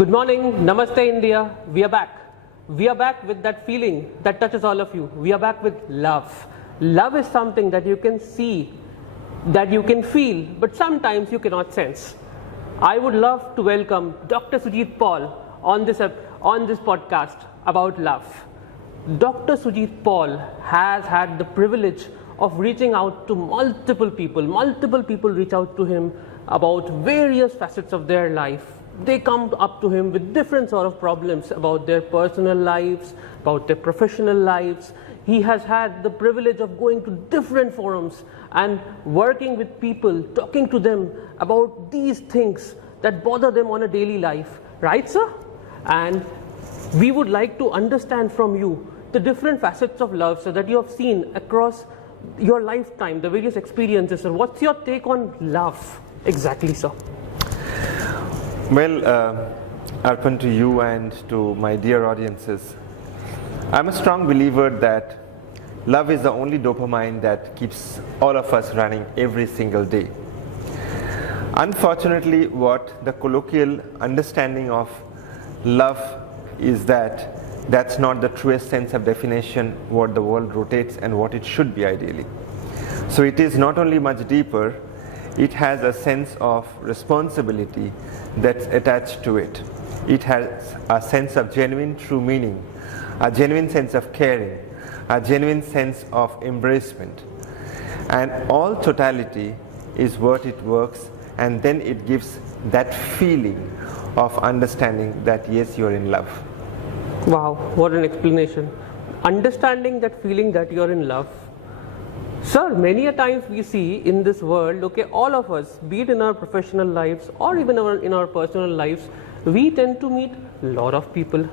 Good morning, Namaste India, we are back. We are back with that feeling that touches all of you. We are back with love. Love is something that you can see, that you can feel, but sometimes you cannot sense. I would love to welcome Dr. Sujit Paul on this podcast about love. Dr. Sujit Paul has had the privilege of reaching out to multiple people. Multiple people reach out to him about various facets of their life. They come up to him with different sort of problems about their personal lives, about their professional lives. He has had the privilege of going to different forums and working with people, talking to them about these things that bother them on a daily life. Right, sir? And we would like to understand from you the different facets of love, so that you have seen across your lifetime, the various experiences. Sir, what's your take on love exactly, sir? Well, Arpan, to you and to my dear audiences, I'm a strong believer that love is the only dopamine that keeps all of us running every single day. Unfortunately, what the colloquial understanding of love is, that's not the truest sense of definition what the world rotates and what it should be ideally. So it is not only much deeper, it has a sense of responsibility that's attached to it. It has a sense of genuine true meaning, a genuine sense of caring, a genuine sense of embracement. And all totality is what it works, and then it gives that feeling of understanding that yes, you're in love. Wow, what an explanation. Understanding that feeling that you're in love. Sir, many a times we see in this world, okay, all of us, be it in our professional lives or even in our personal lives, we tend to meet a lot of people.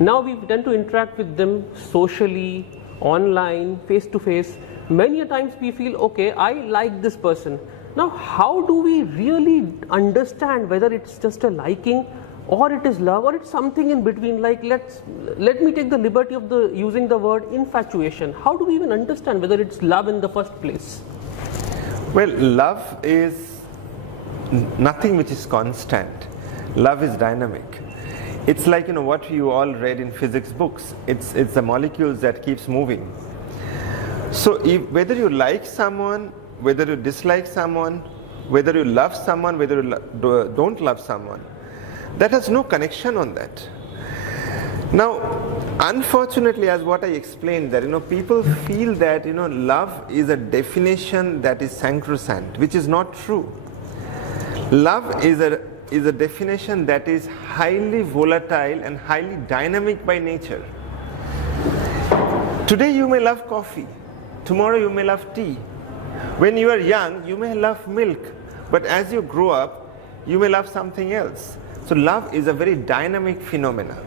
Now we tend to interact with them socially, online, face to face. Many a times we feel, okay, I like this person. Now, how do we really understand whether it's just a liking, or it is love, or it's something in between? Like, let me take the liberty of using the word infatuation. How do we even understand whether it's love in the first place? Well, love is nothing which is constant. Love is dynamic. It's like, what you all read in physics books. It's the molecules that keeps moving. So whether you like someone, whether you dislike someone, whether you love someone, whether you don't love someone, that has no connection on that. Now, unfortunately, as what I explained, that people feel that love is a definition that is sacrosanct, which is not true. Love is a definition that is highly volatile and highly dynamic by nature. Today you may love coffee, tomorrow you may love tea. When you are young, you may love milk, but as you grow up, you may love something else. So love is a very dynamic phenomenon.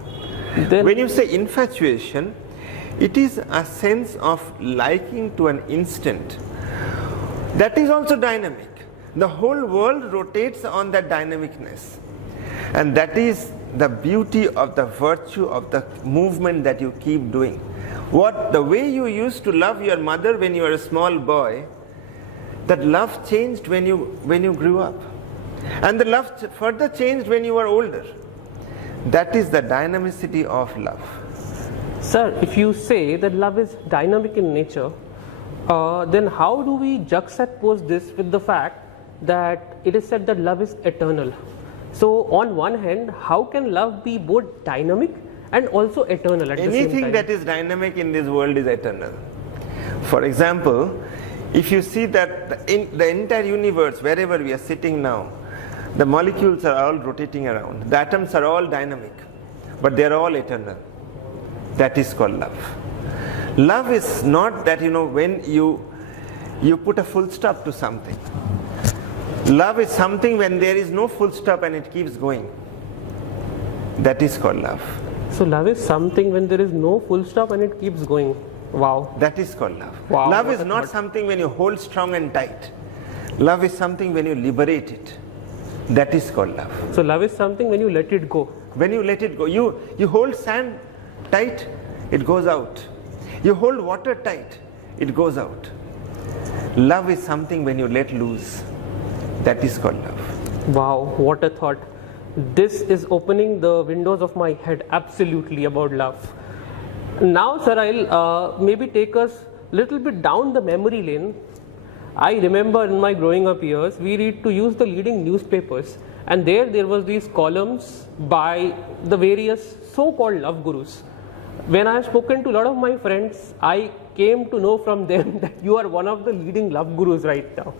When you say infatuation, it is a sense of liking to an instant. That is also dynamic. The whole world rotates on that dynamicness. And that is the beauty of the virtue of the movement that you keep doing. The way you used to love your mother when you were a small boy, that love changed when you grew up. And the love further changed when you were older. That is the dynamicity of love. Sir, if you say that love is dynamic in nature, then how do we juxtapose this with the fact that it is said that love is eternal? So on one hand, how can love be both dynamic and also eternal at the same time? Anything that is dynamic in this world is eternal. For example, if you see that in the entire universe, wherever we are sitting now, the molecules are all rotating around. The atoms are all dynamic, but they are all eternal. That is called love. Love is not that, when you put a full stop to something. Love is something when there is no full stop and it keeps going. That is called love. So love is something when there is no full stop and it keeps going. Wow. That is called love. Wow, love is not something when you hold strong and tight. Love is something when you liberate it. That is called love. So love is something when you let it go. When you let it go. You hold sand tight, it goes out. You hold water tight, it goes out. Love is something when you let loose. That is called love. Wow, what a thought. This is opening the windows of my head absolutely about love. Now, sir, I'll maybe take us a little bit down the memory lane. I remember in my growing up years, we read to use the leading newspapers, and there was these columns by the various so-called love gurus. When I have spoken to a lot of my friends, I came to know from them that you are one of the leading love gurus right now.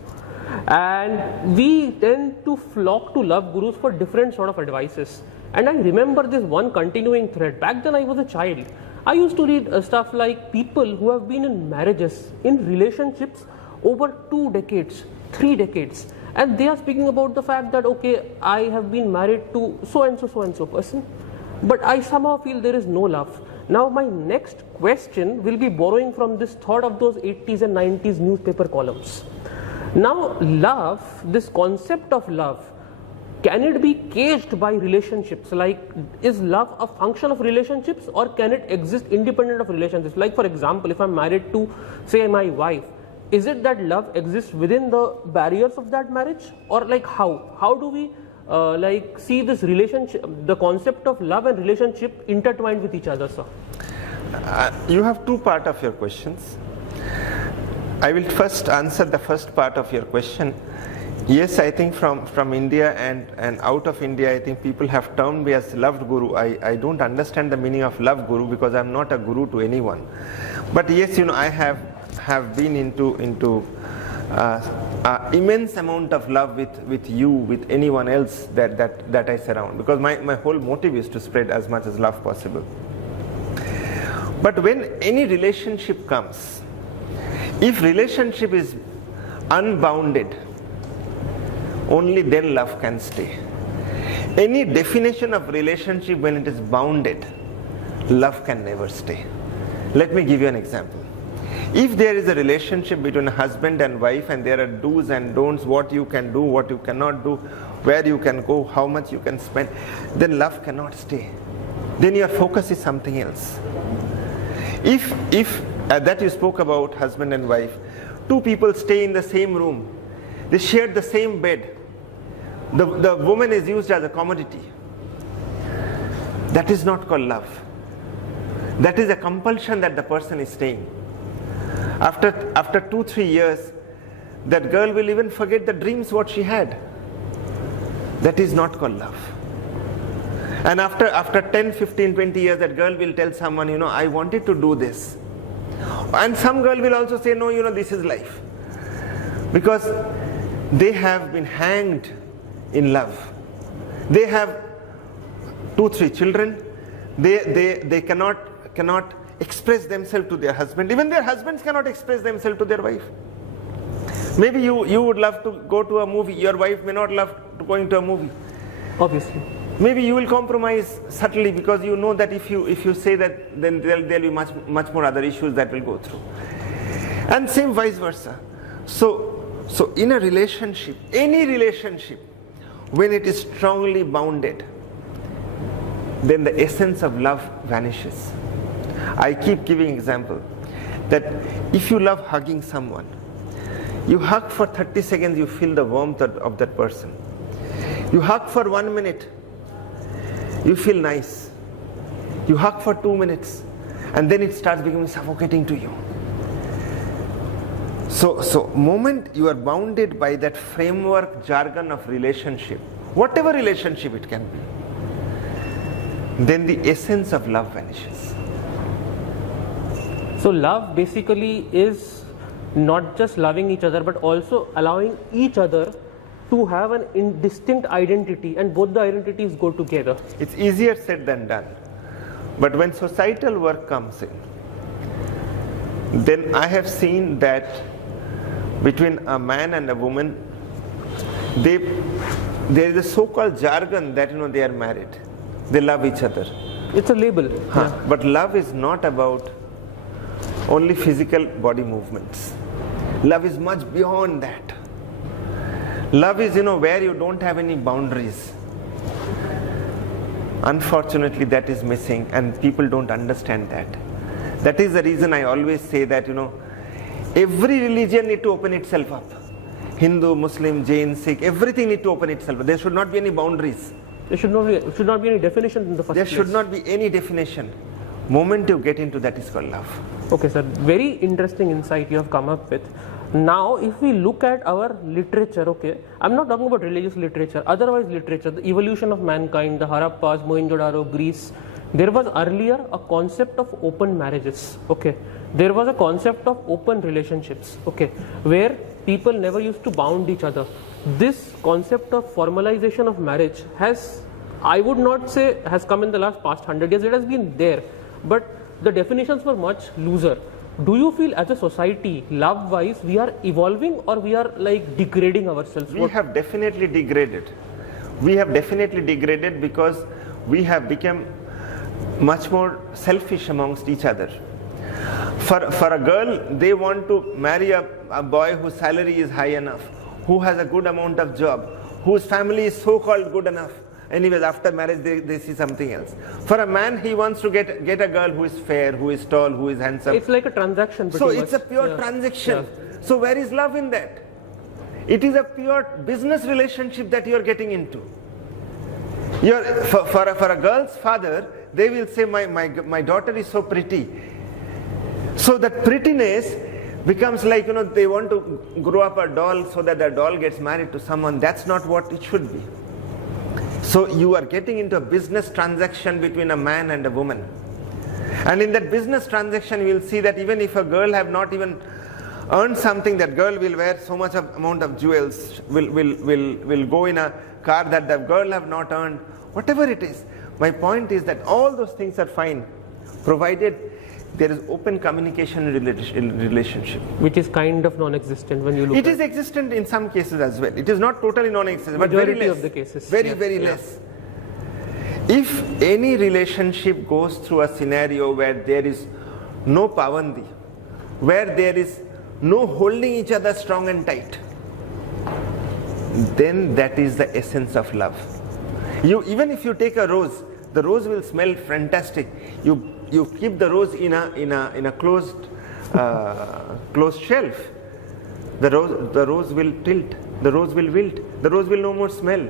And we tend to flock to love gurus for different sort of advices. And I remember this one continuing thread. Back then I was a child. I used to read stuff like people who have been in marriages, in relationships over 2 decades, 3 decades. And they are speaking about the fact that, okay, I have been married to so and so person, but I somehow feel there is no love. Now my next question will be borrowing from this thought of those 80s and 90s newspaper columns. Now love, this concept of love, can it be caged by relationships? Like, is love a function of relationships, or can it exist independent of relationships? Like, for example, if I'm married to, say, my wife, is it that love exists within the barriers of that marriage, or like how do we like see this relationship, the concept of love and relationship intertwined with each other, sir? You have 2 parts of your questions. I will first answer the first part of your question. Yes, I think from India and out of India, I think people have termed me as love guru. I don't understand the meaning of love guru because I'm not a guru to anyone. But yes, I have been into immense amount of love with you, with anyone else that I surround, because my whole motive is to spread as much as love possible. But when any relationship comes, if relationship is unbounded, only then love can stay. Any definition of relationship when it is bounded, love can never stay. Let me give you an example. If there is a relationship between a husband and wife, and there are do's and don'ts, what you can do, what you cannot do, where you can go, how much you can spend, then love cannot stay. Then your focus is something else. If that you spoke about husband and wife, 2 people stay in the same room, they share the same bed, the woman is used as a commodity, that is not called love. That is a compulsion that the person is staying. After 2-3 years, that girl will even forget the dreams what she had. That is not called love. And after 10, 15, 20 years, that girl will tell someone, I wanted to do this. And some girl will also say, no, this is life. Because they have been hanged in love. They have 2-3 children. They cannot express themselves to their husband. Even their husbands cannot express themselves to their wife. Maybe you would love to go to a movie. Your wife may not love going to a movie. Obviously. Maybe you will compromise subtly, because you know that if you say that, then there'll be much more other issues that will go through. And same vice versa. So in a relationship, any relationship, when it is strongly bounded, then the essence of love vanishes. I keep giving example that if you love hugging someone, you hug for 30 seconds, you feel the warmth of that person. You hug for 1 minute, you feel nice. You hug for 2 minutes, and then it starts becoming suffocating to you. So moment you are bounded by that framework jargon of relationship, whatever relationship it can be, then the essence of love vanishes. So love basically is not just loving each other, but also allowing each other to have an distinct identity, and both the identities go together. It's easier said than done. But when societal work comes in, then I have seen that between a man and a woman, there is a so-called jargon that they are married. They love each other. It's a label. Yeah. But love is not about only physical body movements. Love is much beyond that. Love is, where you don't have any boundaries. Unfortunately, that is missing, and people don't understand that. That is the reason I always say that, every religion needs to open itself up. Hindu, Muslim, Jain, Sikh, everything needs to open itself up. There should not be any boundaries. There should not be any definition in the first There place. should not be any definition. Moment you get into that is called love. Okay, sir. Very interesting insight you have come up with. Now, if we look at our literature, okay, I'm not talking about religious literature, otherwise literature, the evolution of mankind, the Harappas, Mohenjo-daro, Greece, there was earlier a concept of open marriages, okay. There was a concept of open relationships, okay, where people never used to bound each other. This concept of formalization of marriage has, I would not say has come in the past 100 years, it has been there, but the definitions were much looser. Do you feel as a society, love wise, we are evolving or we are like degrading ourselves? We have definitely degraded. We have definitely degraded because we have become much more selfish amongst each other. For a girl, they want to marry a boy whose salary is high enough, who has a good amount of job, whose family is so-called good enough. Anyways, after marriage, they see something else. For a man, he wants to get a girl who is fair, who is tall, who is handsome. It's like a transaction. So it's a pure transaction. Yeah. So where is love in that? It is a pure business relationship that you are getting into. For a girl's father, they will say, my daughter is so pretty. So that prettiness becomes like, they want to grow up a doll so that the doll gets married to someone. That's not what it should be. So you are getting into a business transaction between a man and a woman. And in that business transaction, you will see that even if a girl have not even earned something, that girl will wear so much amount of jewels, will go in a car that the girl have not earned, whatever it is. My point is that all those things are fine, provided there is open communication in relationship. Which is kind of non-existent when you look at it. It is existent in some cases as well. It is not totally non-existent, but very less. Of the cases. Very less. If any relationship goes through a scenario where there is no pavandi, where there is no holding each other strong and tight, then that is the essence of love. Even if you take a rose, the rose will smell fantastic. You keep the rose in a closed shelf. The rose will tilt. The rose will wilt. The rose will no more smell.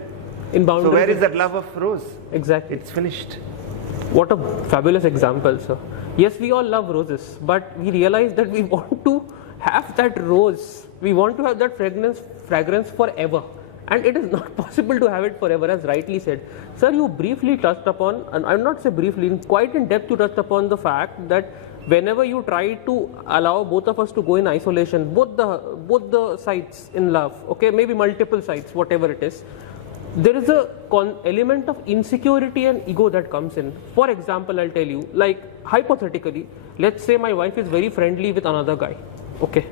So where is that love of rose? Exactly. It's finished. What a fabulous example, sir. Yes, we all love roses, but we realize that we want to have that rose. We want to have that fragrance forever. And it is not possible to have it forever, as rightly said. Sir, you briefly touched upon, and I will not say briefly, quite in depth you touched upon the fact that whenever you try to allow both of us to go in isolation, both the sides in love, okay, maybe multiple sides, whatever it is, there is a element of insecurity and ego that comes in. For example, I'll tell you, like hypothetically, let's say my wife is very friendly with another guy, okay.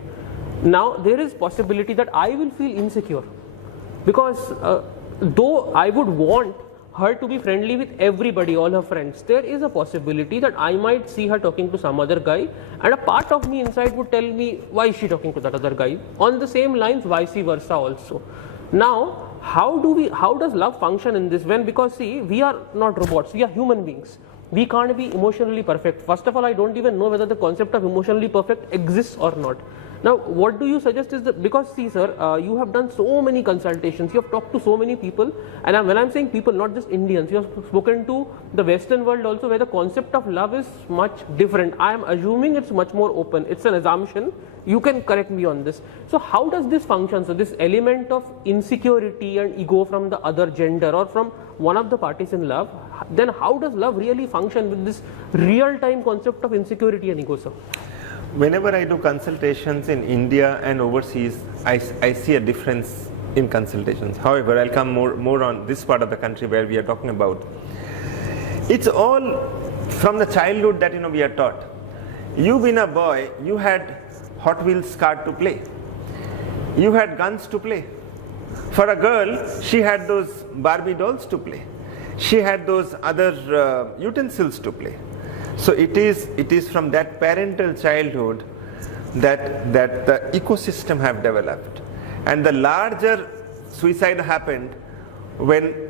Now, there is possibility that I will feel insecure. Because though I would want her to be friendly with everybody, all her friends, there is a possibility that I might see her talking to some other guy, and a part of me inside would tell me, why is she talking to that other guy? On the same lines, vice versa also. Now, how does love function in this? Because see, we are not robots, we are human beings. We can't be emotionally perfect. First of all, I don't even know whether the concept of emotionally perfect exists or not. Now, what do you suggest is that, because see sir, you have done so many consultations, you have talked to so many people, and when I'm saying people, not just Indians, you have spoken to the Western world also, where the concept of love is much different. I am assuming it's much more open. It's an assumption. You can correct me on this. So how does this function? So this element of insecurity and ego from the other gender or from one of the parties in love, then how does love really function with this real-time concept of insecurity and ego, sir? Whenever I do consultations in India and overseas, I see a difference in consultations. However, I'll come more on this part of the country where we are talking about. It's all from the childhood that we are taught. You being a boy, you had Hot Wheels car to play. You had guns to play. For a girl, she had those Barbie dolls to play. She had those other utensils to play. So it is from that parental childhood that the ecosystem have developed. And the larger suicide happened when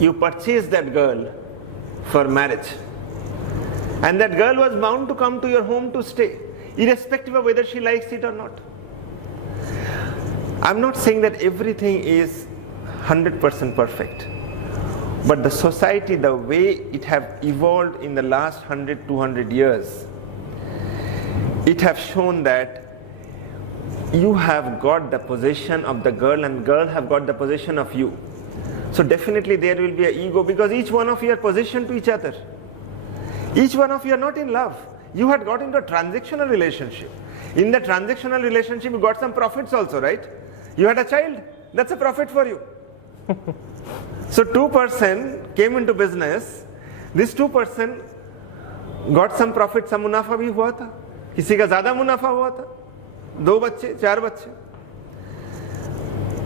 you purchased that girl for marriage. And that girl was bound to come to your home to stay, irrespective of whether she likes it or not. I'm not saying that everything is 100% perfect. But the society, the way it have evolved in the last 100, 200 years, it have shown that you have got the possession of the girl and girl have got the possession of you. So definitely there will be an ego, because each one of you are possession to each other. Each one of you are not in love. You had got into a transactional relationship. In the transactional relationship, you got some profits also, right? You had a child, that's a profit for you. So 2% came into business. This 2% got some profit, some मुनाफा भी हुआ था. किसी का ज़्यादा मुनाफा हुआ था. 2 बच्चे, 4 बच्चे.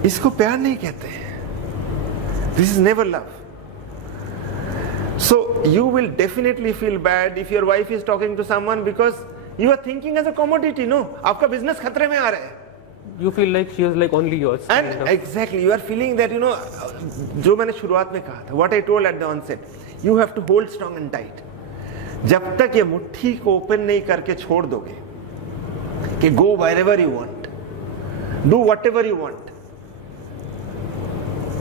इसको प्यार नहीं कहते. This is never love. So you will definitely feel bad if your wife is talking to someone, because you are thinking as a commodity. No, आपका business खतरे में आ रहा है. You feel like she is like only yours. And exactly, you are feeling that, जो मैंने शुरुआत में कहा था, what I told at the onset, you have to hold strong and tight. जब तक ये मुट्ठी को ओपन नहीं करके छोड़ दोगे कि go wherever you want, do whatever you want,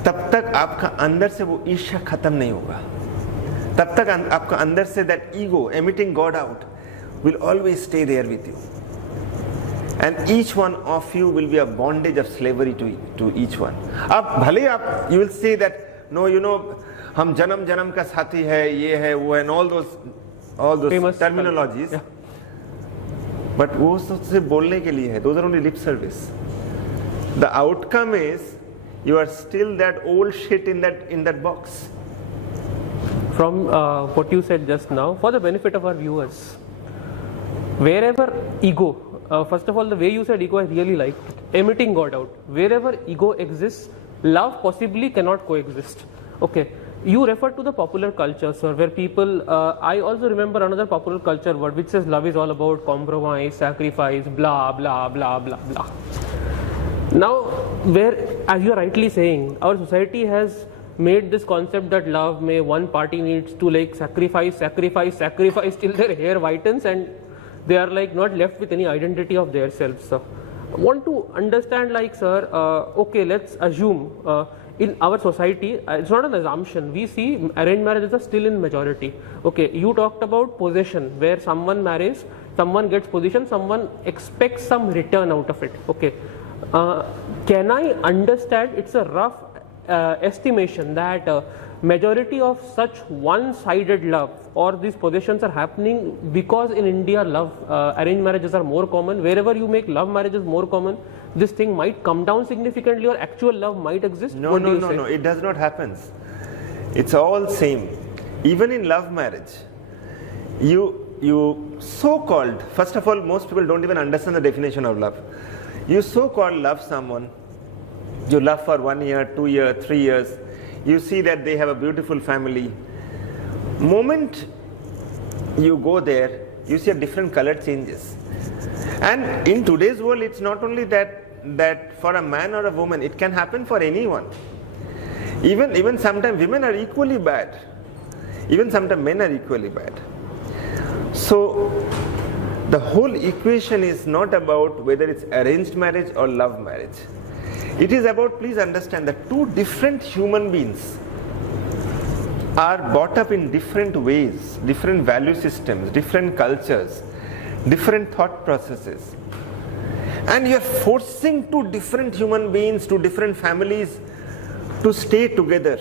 तब तक आपका अंदर से वो ईर्ष्या खत्म नहीं होगा. तब तक आपका अंदर से that ego emitting God out will always stay there with you. And each one of you will be a bondage of slavery to each one. अब भले आप, you will say that no, हम जन्म जन्म का साथी है, ये है, वो है, and all those famous terminologies. Yeah. But वो सबसे बोलने के लिए है. Those are only lip service. The outcome is you are still that old shit in that box. From what you said just now, for the benefit of our viewers, wherever ego, first of all, the way you said ego, I really liked it. Emitting God out. Wherever ego exists, love possibly cannot coexist. Okay. You refer to the popular culture, sir, where people, I also remember another popular culture word which says love is all about compromise, sacrifice, blah, blah, blah, blah, blah. Now, where, as you are rightly saying, our society has made this concept that love may one party needs to like sacrifice till their hair whitens and they are like not left with any identity of their selves. So, I want to understand, like, sir, okay, let's assume in our society, it's not an assumption, we see arranged marriages are still in majority. Okay, you talked about possession, where someone marries, someone gets position, someone expects some return out of it. Okay, can I understand, it's a rough estimation that majority of such one-sided love or these possessions are happening because in India love arranged marriages are more common. Wherever you make love marriages more common, this thing might come down significantly or actual love might exist. No, it does not happen. It's all same. Even in love marriage, you so-called, first of all, most people don't even understand the definition of love. You so-called love someone, you love for 1 year, 2 years, 3 years, you see that they have a beautiful family. Moment you go there, you see a different color changes. And in today's world, it's not only that for a man or a woman, it can happen for anyone. Even sometimes women are equally bad. Even sometimes men are equally bad. So the whole equation is not about whether it's arranged marriage or love marriage. It is about, please understand, that two different human beings are brought up in different ways, different value systems, different cultures, different thought processes. And you are forcing two different human beings, two different families to stay together,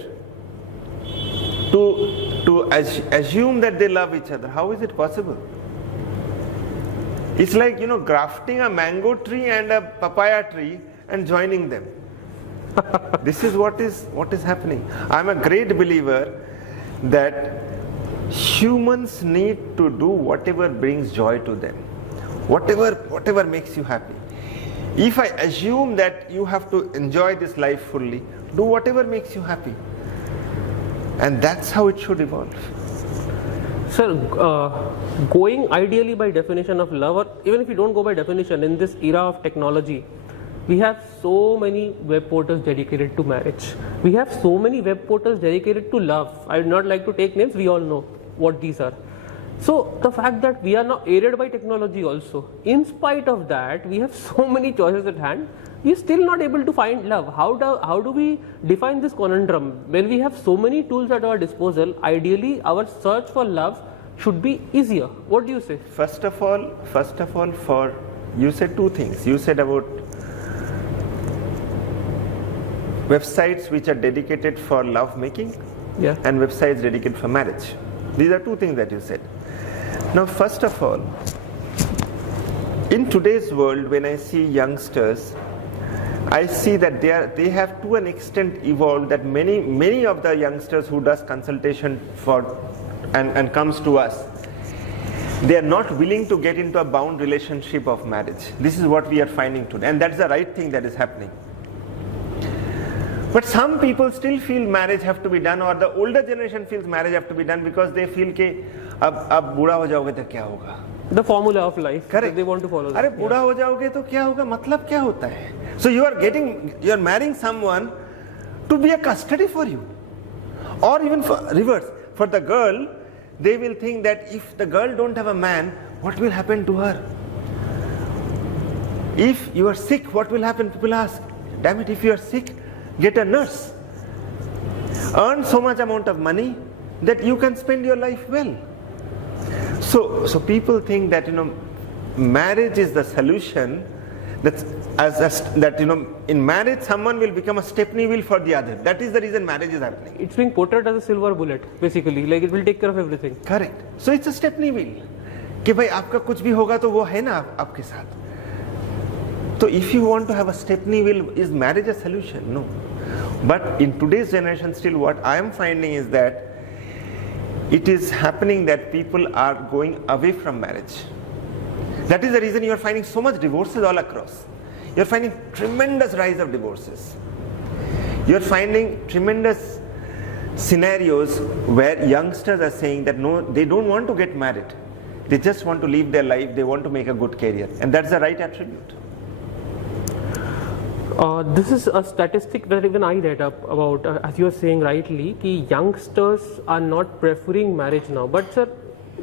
to assume that they love each other. How is it possible? It's like, grafting a mango tree and a papaya tree and joining them. This is what is happening. I'm a great believer that humans need to do whatever brings joy to them, whatever makes you happy. If I assume that you have to enjoy this life fully, do whatever makes you happy, and that's how it should evolve. Sir, going ideally by definition of love, or even if you don't go by definition, in this era of technology, we have so many web portals dedicated to marriage. We have so many web portals dedicated to love. I would not like to take names, we all know what these are. So the fact that we are now aided by technology also, in spite of that, we have so many choices at hand. we're still not able to find love. How do we define this conundrum? When we have so many tools at our disposal, ideally our search for love should be easier. What do you say? First of all, you said two things. You said about websites which are dedicated for love making, and websites dedicated for marriage. These are two things that you said. Now, first of all, in today's world, when I see youngsters, I see that they have to an extent evolved that many of the youngsters who does consultation for and comes to us, they are not willing to get into a bound relationship of marriage. This is what we are finding today, and that's the right thing that is happening. But some people still feel marriage have to be done, or the older generation feels marriage have to be done because they feel कि अब बूढ़ा हो जाओगे तो क्या होगा? The formula of life. Correct. They want to follow. अरे बूढ़ा हो जाओगे तो क्या होगा? मतलब क्या होता है? So you are marrying someone to be a custody for you, or even for reverse. For the girl, they will think that if the girl don't have a man, what will happen to her? If you are sick, what will happen? People ask, damn it, if you are sick, get a nurse. Earn so much amount of money that you can spend your life well. So people think that marriage is the solution. That in marriage someone will become a stepney wheel for the other. That is the reason marriage is happening. It's being portrayed as a silver bullet, basically. Like it will take care of everything. Correct. So it's a stepney wheel. कि भाई आपका कुछ भी होगा तो वो है ना आपके साथ. So if you want to have a stepney wheel, is marriage a solution? No. But in today's generation, still what I am finding is that it is happening that people are going away from marriage. That is the reason you are finding so much divorces all across. You are finding tremendous rise of divorces. You are finding tremendous scenarios where youngsters are saying that no, they don't want to get married. They just want to live their life. They want to make a good career. And that's the right attribute. This is a statistic that even I read up about, as you are saying rightly, that youngsters are not preferring marriage now. But sir,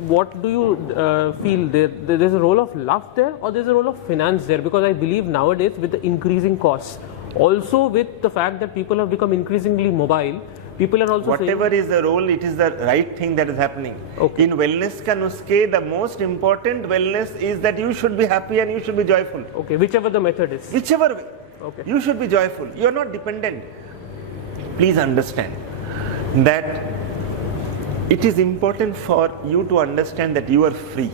what do you feel there's a role of love there, or there's a role of finance there? Because I believe nowadays with the increasing costs, also with the fact that people have become increasingly mobile, people are also whatever is the role, it is the right thing that is happening. Okay. In wellness ka nuskhe, the most important wellness is that you should be happy and you should be joyful. Okay, whichever the method is. Whichever way. Okay. You should be joyful. You are not dependent. Please understand that it is important for you to understand that you are free.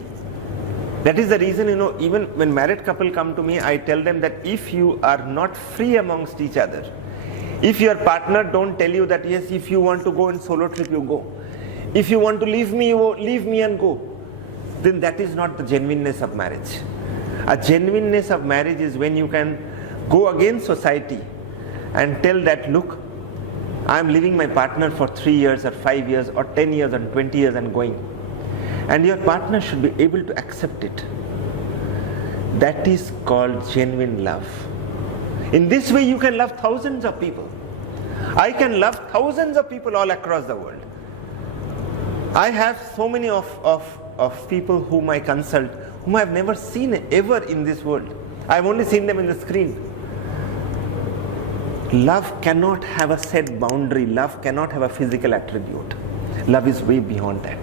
That is the reason, even when married couple come to me, I tell them that if you are not free amongst each other, if your partner don't tell you that yes, if you want to go on solo trip, you go. If you want to leave me, you leave me and go. Then that is not the genuineness of marriage. A genuineness of marriage is when you can go against society and tell that, look, I am leaving my partner for 3 years or 5 years or 10 years and 20 years and going. And your partner should be able to accept it. That is called genuine love. In this way you can love thousands of people. I can love thousands of people all across the world. I have so many of people whom I consult, whom I have never seen ever in this world. I have only seen them in the screen. Love cannot have a set boundary. Love cannot have a physical attribute. Love is way beyond that.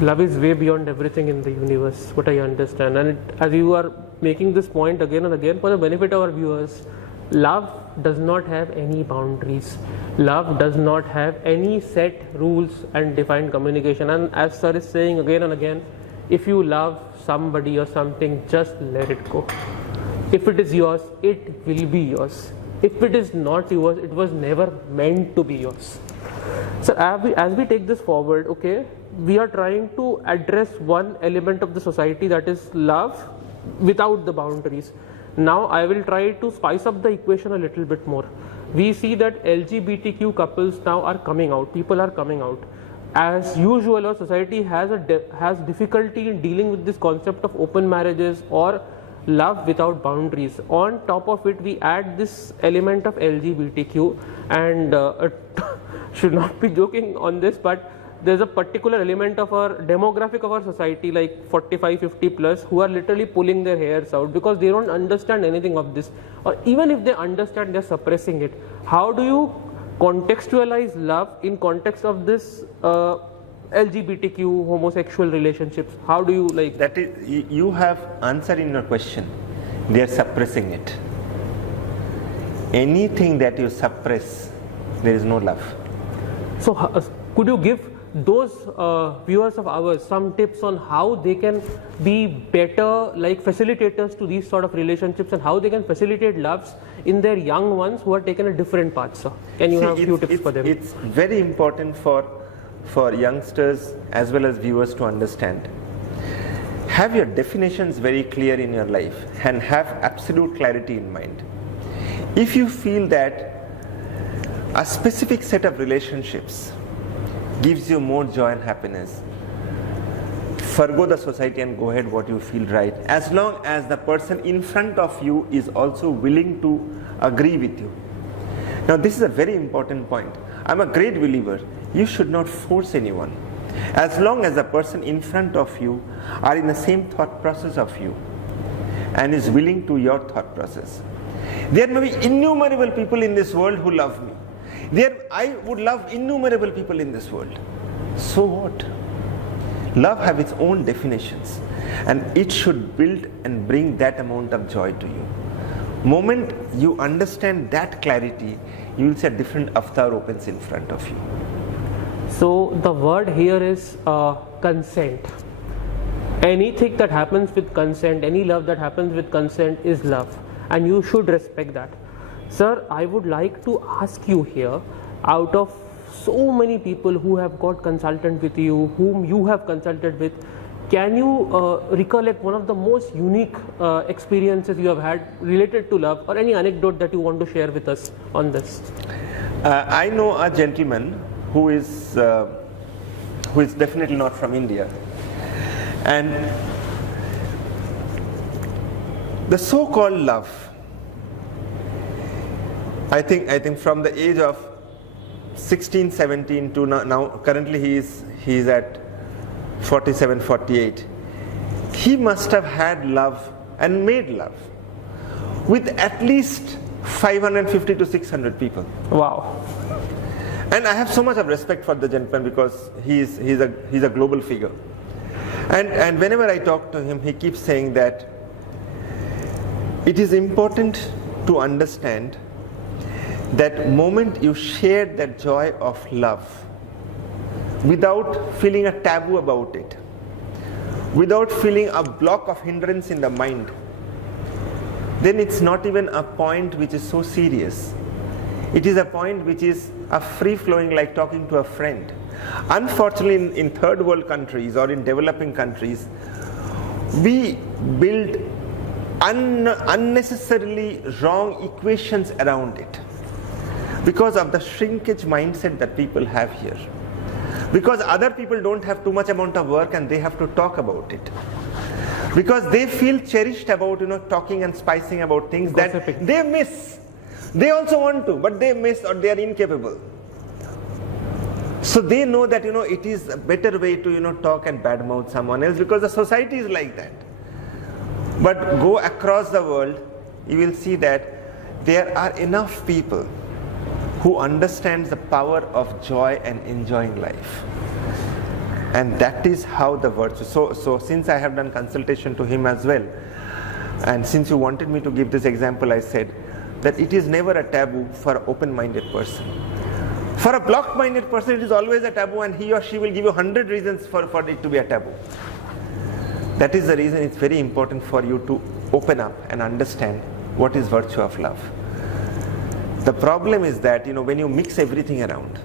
Love is way beyond everything in the universe, what I understand. And as you are making this point again and again for the benefit of our viewers, love does not have any boundaries. Love does not have any set rules and defined communication. And as sir is saying again and again, if you love somebody or something, just let it go. If it is yours, it will be yours. If it is not yours, it was never meant to be yours. So as we take this forward, okay, we are trying to address one element of the society, that is love without the boundaries. Now I will try to spice up the equation a little bit more. We see that LGBTQ couples now are coming out, people are coming out. As usual, our society has difficulty in dealing with this concept of open marriages or love without boundaries. On top of it, we add this element of LGBTQ, and should not be joking on this, but there's a particular element of our demographic of our society, like 45, 50 plus, who are literally pulling their hairs out because they don't understand anything of this, or even if they understand, they're suppressing it. How do you contextualize love in context of this LGBTQ homosexual relationships? How do you like that? Is, you have answered in your question. They are suppressing it. Anything that you suppress, there is no love. So could you give those viewers of ours some tips on how they can be better like facilitators to these sort of relationships, and how they can facilitate loves in their young ones who are taken a different path, sir? Can you have a few tips for them? It's very important for youngsters as well as viewers to understand. Have your definitions very clear in your life and have absolute clarity in mind. If you feel that a specific set of relationships gives you more joy and happiness, forgo the society and go ahead what you feel right, as long as the person in front of you is also willing to agree with you. Now this is a very important point. I'm a great believer, you should not force anyone. As long as the person in front of you are in the same thought process of you and is willing to your thought process. There may be innumerable people in this world who love me. I would love innumerable people in this world. So what? Love has its own definitions, and it should build and bring that amount of joy to you. Moment you understand that clarity, you will see a different avatar opens in front of you. So the word here is consent. Anything that happens with consent, any love that happens with consent is love, and you should respect that. Sir, I would like to ask you here, out of so many people who have got consulted with you, whom you have consulted with, can you recollect one of the most unique experiences you have had related to love, or any anecdote that you want to share with us on this? I know a gentleman who is definitely not from India, and the so-called love, I think from the age of 16, 17 to now currently he is at 47, 48. He must have had love and made love with at least 550 to 600 people. Wow. And I have so much of respect for the gentleman because he's a global figure. And whenever I talk to him, he keeps saying that it is important to understand that moment you share that joy of love without feeling a taboo about it, without feeling a block of hindrance in the mind, then it's not even a point which is so serious. It is a point which is a free-flowing, like talking to a friend. Unfortunately, in third world countries or in developing countries, we build unnecessarily wrong equations around it because of the shrinkage mindset that people have here. Because other people don't have too much amount of work and they have to talk about it. Because they feel cherished about talking and spicing about things that they miss. They also want to, but they miss or they are incapable. So they know that it is a better way to talk and badmouth someone else because the society is like that. But go across the world, you will see that there are enough people who understands the power of joy and enjoying life. And that is how the virtue. So since I have done consultation to him as well, and since you wanted me to give this example, I said that it is never a taboo for an open-minded person. For a blocked-minded person, it is always a taboo, and he or she will give you 100 reasons for it to be a taboo. That is the reason it's very important for you to open up and understand what is virtue of love. The problem is that when you mix everything around,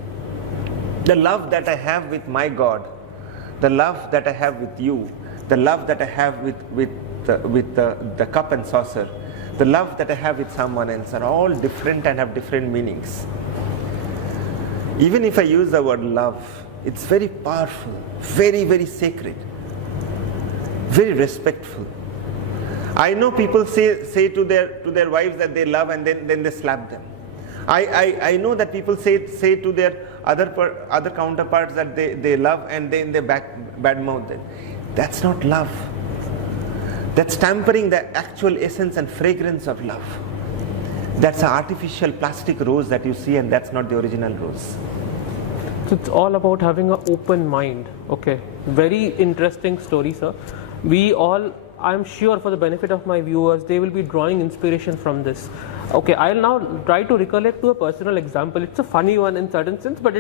the love that I have with my God, the love that I have with you, the love that I have with the cup and saucer, the love that I have with someone else are all different and have different meanings. Even if I use the word love, it's very powerful, very, very sacred, very respectful. I know people say to their wives that they love and then they slap them. I know that people say to their other counterparts that they love, and then they badmouth them. That's not love. That's tampering the actual essence and fragrance of love. That's an artificial plastic rose that you see, and that's not the original rose. So it's all about having an open mind. Okay, very interesting story, sir. We all, I'm sure for the benefit of my viewers, they will be drawing inspiration from this. Okay, I'll now try to recollect to a personal example. It's a funny one in certain sense, but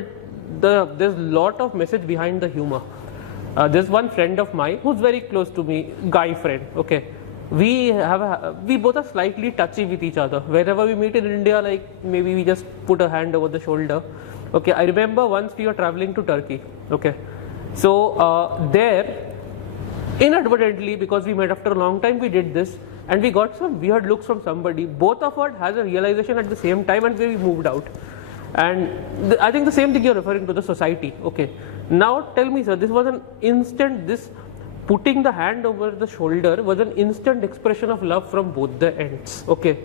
there's a lot of message behind the humor. There's one friend of mine who's very close to me, guy friend. Okay, we both are slightly touchy with each other. Wherever we meet in India, like maybe we just put a hand over the shoulder. Okay, I remember once we were traveling to Turkey. Okay, so there, inadvertently, because we met after a long time, we did this, and we got some weird looks from somebody. Both of us had a realization at the same time, and we moved out. And I think the same thing you're referring to, the society. Okay, now tell me, sir, this was an instant, this putting the hand over the shoulder was an instant expression of love from both the ends. Okay,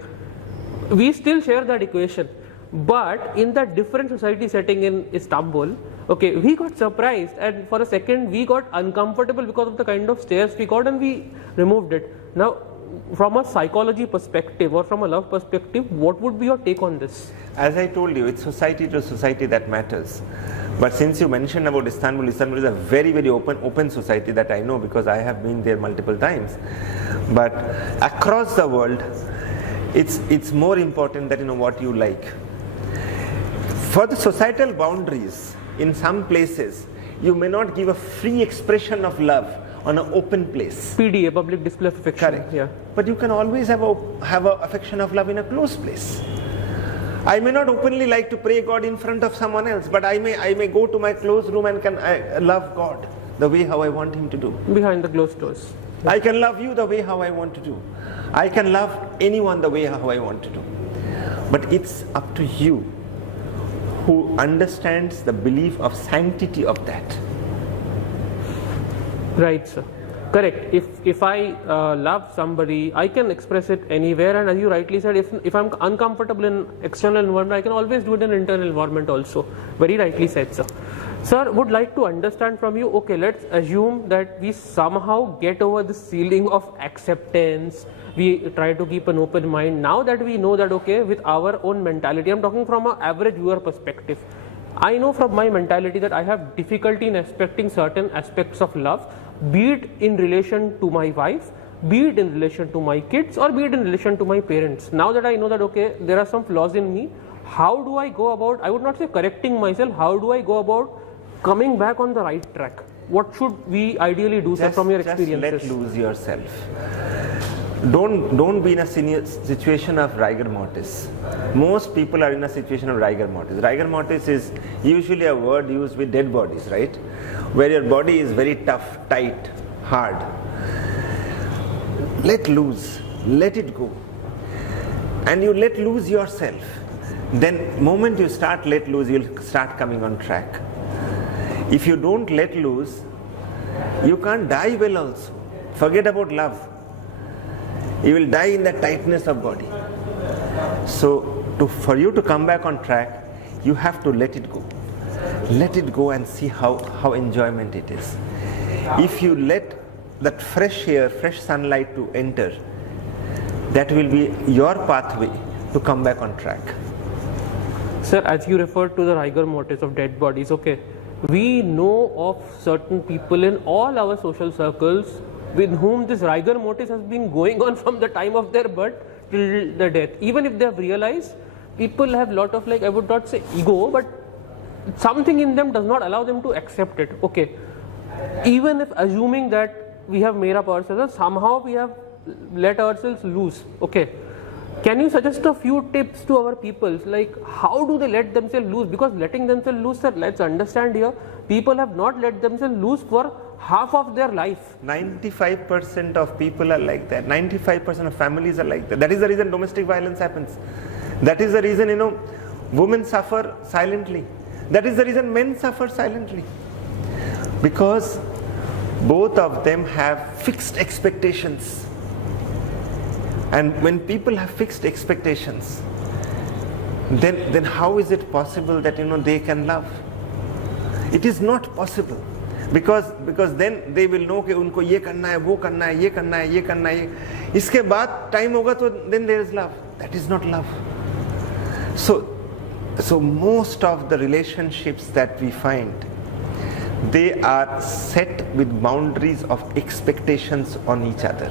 we still share that equation, but in that different society setting in Istanbul, okay, we got surprised, and for a second we got uncomfortable because of the kind of stares we got, and we removed it. Now, from a psychology perspective or from a love perspective, what would be your take on this? As I told you, it's society to society that matters. But since you mentioned about Istanbul, Istanbul is a very, very open society that I know, because I have been there multiple times. But across the world, it's more important that you know what you like. For the societal boundaries, in some places, you may not give a free expression of love on an open place. PDA, public display of affection. Correct. Yeah. But you can always have a affection of love in a closed place. I may not openly like to pray God in front of someone else, but I may go to my closed room and I love God the way how I want Him to do. Behind the closed doors. I can love you the way how I want to do. I can love anyone the way how I want to do. But it's up to you who understands the belief of sanctity of that. Right, sir. Correct. If I love somebody, I can express it anywhere, and as you rightly said, if I'm uncomfortable in external environment, I can always do it in internal environment also. Very rightly said, sir. Sir, would like to understand from you, okay, let's assume that we somehow get over the ceiling of acceptance, we try to keep an open mind. Now that we know that, okay, with our own mentality, I'm talking from an average viewer perspective, I know from my mentality that I have difficulty in expecting certain aspects of love, be it in relation to my wife, be it in relation to my kids, or be it in relation to my parents. Now that I know that, okay, there are some flaws in me, how do I go about, I would not say correcting myself, how do I go about coming back on the right track? What should we ideally do, sir, from your experiences? Just let loose yourself. Don't be in a situation of rigor mortis. Most people are in a situation of rigor mortis. Rigor mortis is usually a word used with dead bodies, right? Where your body is very tough, tight, hard. Let loose, let it go. And you let loose yourself. Then moment you start let loose, you'll start coming on track. If you don't let loose, you can't die well also. Forget about love. You will die in the tightness of body. So for you to come back on track, you have to let it go. Let it go and see how enjoyment it is. If you let that fresh air, fresh sunlight to enter, that will be your pathway to come back on track. Sir, as you referred to the rigor mortis of dead bodies, okay, we know of certain people in all our social circles with whom this rigor mortis has been going on from the time of their birth till the death. Even if they have realized, people have lot of, like, I would not say ego, but something in them does not allow them to accept it. Okay, even if assuming that we have made up ourselves, somehow we have let ourselves loose. Okay, can you suggest a few tips to our people, like how do they let themselves loose? Because letting themselves loose, sir, let's understand here, people have not let themselves loose for half of their life. 95% of people are like that. 95% of families are like that. That is the reason domestic violence happens. That is the reason, women suffer silently. That is the reason men suffer silently. Because both of them have fixed expectations. And when people have fixed expectations, then how is it possible that they can love? It is not possible. Because then they will know कि उनको ये करना है, वो करना है, ये करना है, ये करना है, इसके बाद time होगा तो then there is love. That is not love. So most of the relationships that we find, they are set with boundaries of expectations on each other.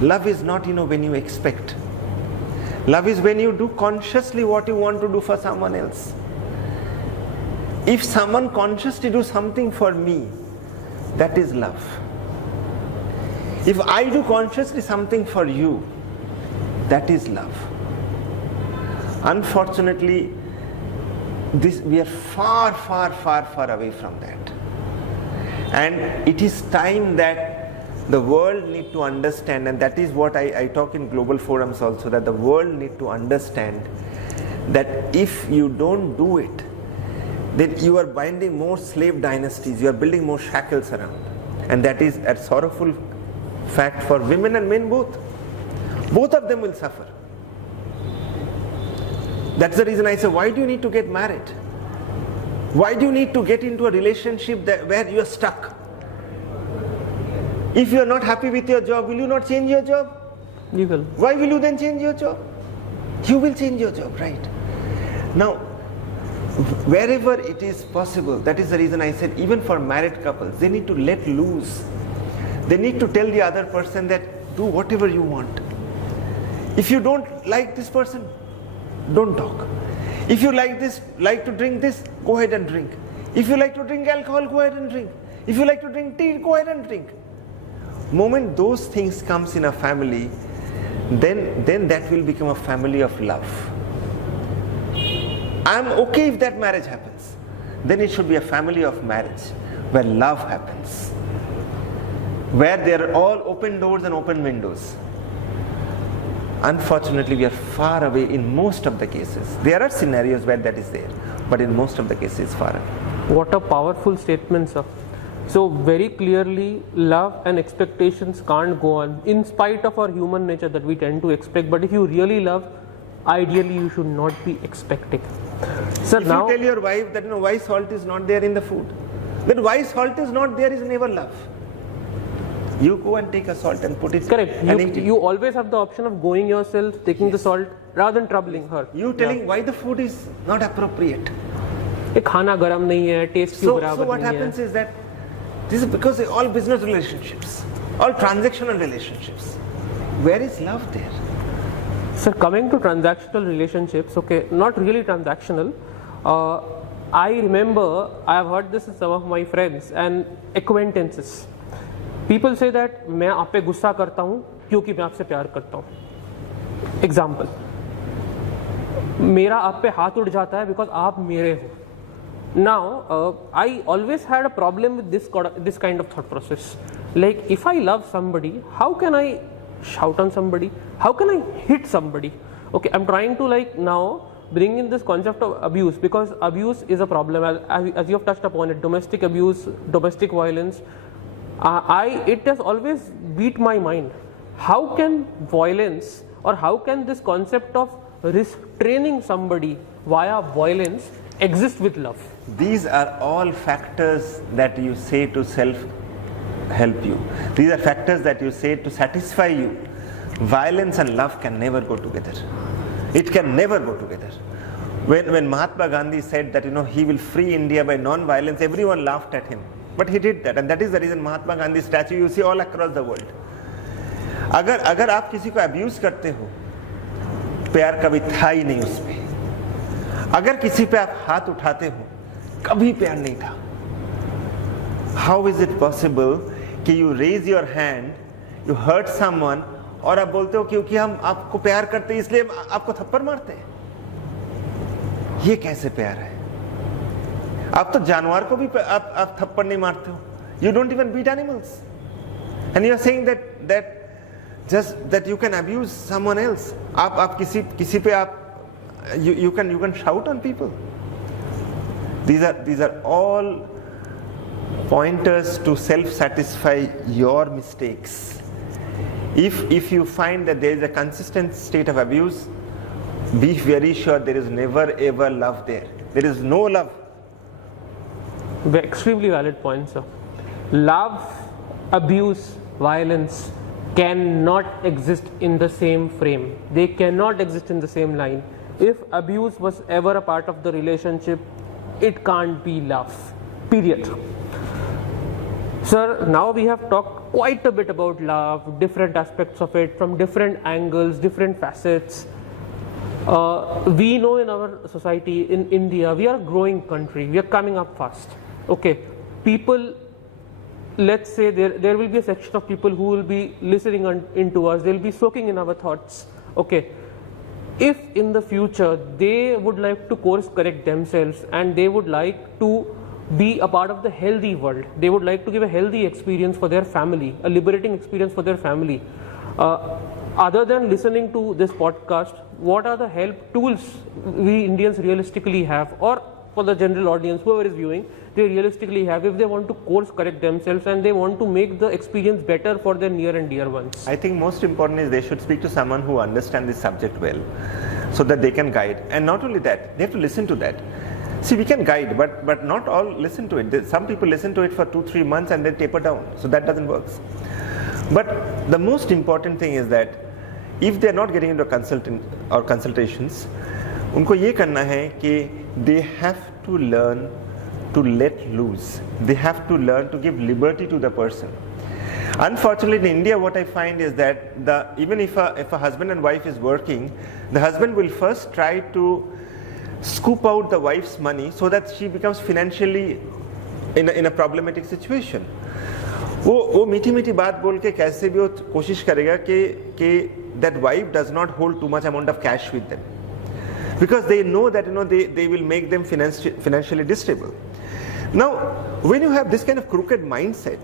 Love is not when you expect. Love is when you do consciously what you want to do for someone else. If someone consciously do something for me, that is love. If I do consciously something for you, that is love. Unfortunately, we are far, far, far, far away from that. And it is time that the world need to understand, and that is what I talk in global forums also, that the world need to understand that if you don't do it, then you are binding more slave dynasties, you are building more shackles around. And that is a sorrowful fact for women and men both. Both of them will suffer. That's the reason I say, why do you need to get married? Why do you need to get into a relationship where you are stuck? If you are not happy with your job, will you not change your job? You will. Why will you then change your job? You will change your job, right? Now, wherever it is possible, that is the reason I said, even for married couples, they need to let loose. They need to tell the other person that do whatever you want. If you don't like this person, don't talk. If you like to drink this, go ahead and drink. If you like to drink alcohol, go ahead and drink. If you like to drink tea, go ahead and drink. Moment those things comes in a family, then that will become a family of love. I am okay if that marriage happens. Then it should be a family of marriage where love happens, where there are all open doors and open windows. Unfortunately, we are far away in most of the cases. There are scenarios where that is there, but in most of the cases, it's far away. What a powerful statement, sir. So very clearly, love and expectations can't go on, in spite of our human nature that we tend to expect. But if you really love, ideally you should not be expecting. Sir, if you tell your wife that why salt is not there in the food, then why salt is not there is never love. You go and take a salt and put it. Correct. You always have the option of going yourself, taking the salt, rather than troubling her. You telling why the food is not appropriate. ये खाना गरम नहीं है, taste क्यों बराबर नहीं है. So what happens is that this is because they're all business relationships, all transactional relationships. Where is love there? Sir, coming to transactional relationships, okay, not really transactional. I remember I have heard this in some of my friends and acquaintances. People say that मैं आप पे गुस्सा करता हूँ क्योंकि मैं आपसे प्यार करता हूँ. Example, मेरा आप पे हाथ उठ जाता है because आप मेरे हो. Now, I always had a problem with this kind of thought process. Like, if I love somebody, how can I shout on somebody? How can I hit somebody? Okay, I'm trying to now bring in this concept of abuse, because abuse is a problem, as you have touched upon it. Domestic abuse, domestic violence. It has always beat my mind. How can violence, or how can this concept of restraining somebody via violence exist with love? These are all factors that you say to self-help you. These are factors that you say to satisfy you. Violence and love can never go together. It can never go together. When Mahatma Gandhi said that he will free India by non-violence, everyone laughed at him. But he did that, and that is the reason Mahatma Gandhi statue you see all across the world. अगर आप किसी को abuse करते हो, प्यार कभी था ही नहीं उसमें. अगर किसी पे आप हाथ उठाते हो, कभी प्यार नहीं था. How is it possible कि you raise your hand, you hurt someone, और आप बोलते हो क्योंकि हम आपको प्यार करते हैं इसलिए आपको थप्पड़ मारते हैं? ये कैसे प्यार है? आप तो जानवर को भी आप थप्पड़ नहीं मारते हो. You don't even beat animals, and you are saying that just that you can abuse someone else. आप किसी पे आप you can shout on people. These are all pointers to self-satisfy your mistakes. If you find that there is a consistent state of abuse, be very sure there is never ever love there. There is no love. Extremely valid point, sir. Love, abuse, violence cannot exist in the same frame. They cannot exist in the same line. If abuse was ever a part of the relationship, it can't be love. Period. Sir, now we have talked quite a bit about love, different aspects of it, from different angles, different facets. We know in our society, in India, we are a growing country. We are coming up fast. Okay, people, let's say there will be a section of people who will be listening into us. They will be soaking in our thoughts. Okay, if in the future they would like to course correct themselves and they would like to be a part of the healthy world, they would like to give a healthy experience for their family, a liberating experience for their family. Other than listening to this podcast, what are the help tools we Indians realistically have, or for the general audience, whoever is viewing, they realistically have if they want to course correct themselves and they want to make the experience better for their near and dear ones? I think most important is they should speak to someone who understands this subject well, so that they can guide. And not only that, they have to listen to that. See, we can guide, but not all listen to it. Some people listen to it for 2-3 months and then taper down. So that doesn't work. But the most important thing is that if they are not getting into consultant or consultations, उनको ये करना है कि they have to learn to let loose. They have to learn to give liberty to the person. Unfortunately, in India, what I find is that even if a husband and wife is working, the husband will first try to scoop out the wife's money so that she becomes financially in a problematic situation. वो मीठी मीठी बात बोल के कैसे भी वो कोशिश करेगा कि that wife does not hold too much amount of cash with them, because they know that they will make them financially stable. Now, when you have this kind of crooked mindset,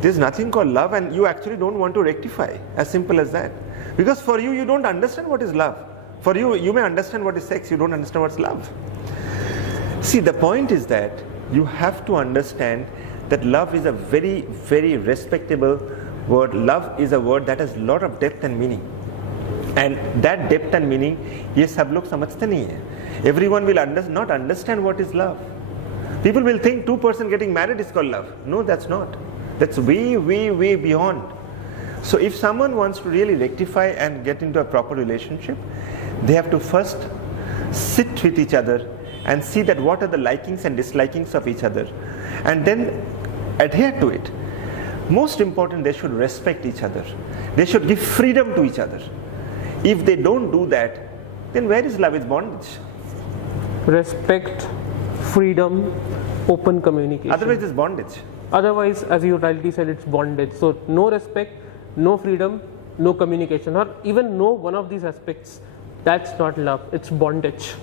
there's nothing called love, and you actually don't want to rectify. As simple as that. Because for you don't understand what is love. For you may understand what is sex, you don't understand what's love. See, the point is that you have to understand that love is a very, very respectable word. Love is a word that has a lot of depth and meaning. And that depth and meaning, ये सब लोग समझते नहीं है. Everyone will not understand what is love. People will think 2 person getting married is called love. No, that's not. That's way, way, way beyond. So if someone wants to really rectify and get into a proper relationship, they have to first sit with each other and see that what are the likings and dislikings of each other, and then adhere to it. Most important, they should respect each other. They should give freedom to each other. If they don't do that, then where is love? It's bondage. Respect, freedom, open communication. Otherwise, it's bondage. Otherwise, as you rightly said, it's bondage. So no respect, no freedom, no communication, or even no one of these aspects. That's not love, it's bondage.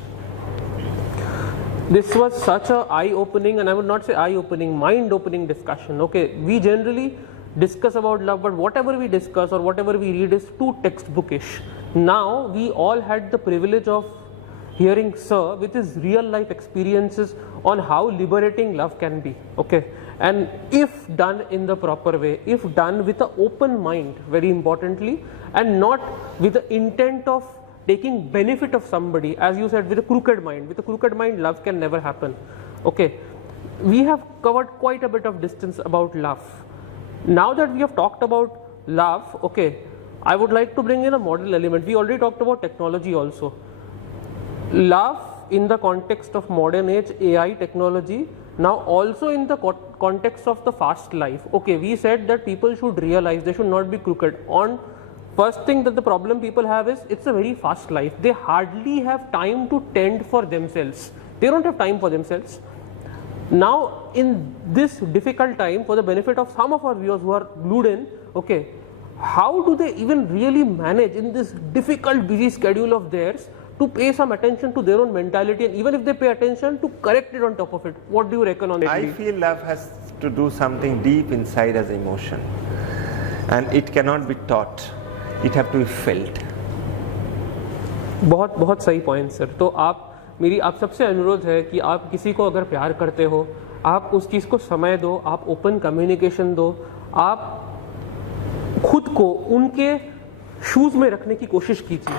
This was such a eye-opening, and I would not say eye-opening, mind-opening discussion. Okay, we generally discuss about love, but whatever we discuss or whatever we read is too textbookish. Now we all had the privilege of hearing Sir with his real life experiences on how liberating love can be. Okay, and if done in the proper way, if done with an open mind, very importantly, and not with the intent of taking benefit of somebody, as you said, with a crooked mind. With a crooked mind, love can never happen. Okay, we have covered quite a bit of distance about love. Now that we have talked about love, okay, I would like to bring in a model element. We already talked about technology also. Love in the context of modern age, AI, technology, now also in the context of the fast life. Okay, we said that people should realize they should not be crooked. On first thing that the problem people have is it's a very fast life. They hardly have time to tend for themselves. They don't have time for themselves. Now in this difficult time, for the benefit of some of our viewers who are glued in, okay, how do they even really manage in this difficult busy schedule of theirs to pay some attention to their own mentality, and even if they pay attention, to correct it on top of it? What do you reckon on that? I feel love has to do something deep inside as emotion, and it cannot be taught. It have to be felt. बहुत बहुत सही point sir. तो मेरी आप सबसे अनुरोध है कि आप किसी को अगर प्यार करते हो, आप उस चीज़ को समय दो, आप ओपन कम्युनिकेशन दो, आप खुद को उनके शूज़ में रखने की कोशिश कीजिए.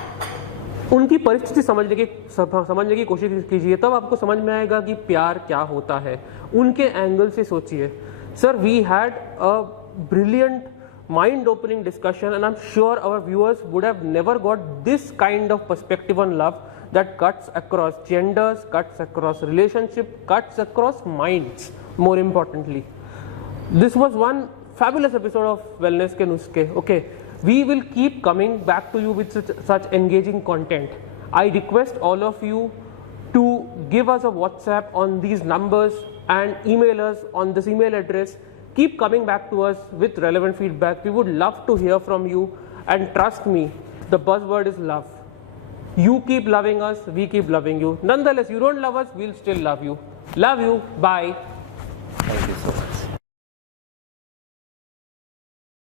उनकी परिस्थिति समझने की कोशिश कीजिए, तब आपको समझ में आएगा कि प्यार क्या होता है। उनके एंगल से सोचिए। Sir, we had a brilliant mind opening discussion, and I'm sure our viewers would have never got this kind of perspective on love that cuts across genders, cuts across relationship, cuts across minds, more importantly. This was one fabulous episode of Wellness Ke Nuskhe. Okay, we will keep coming back to you with such engaging content. I request all of you to give us a WhatsApp on these numbers and email us on this email address. Keep coming back to us with relevant feedback. We would love to hear from you, and trust me, the buzzword is love. You keep loving us, we keep loving you. Nonetheless, you don't love us, we'll still love you. Love you. Bye.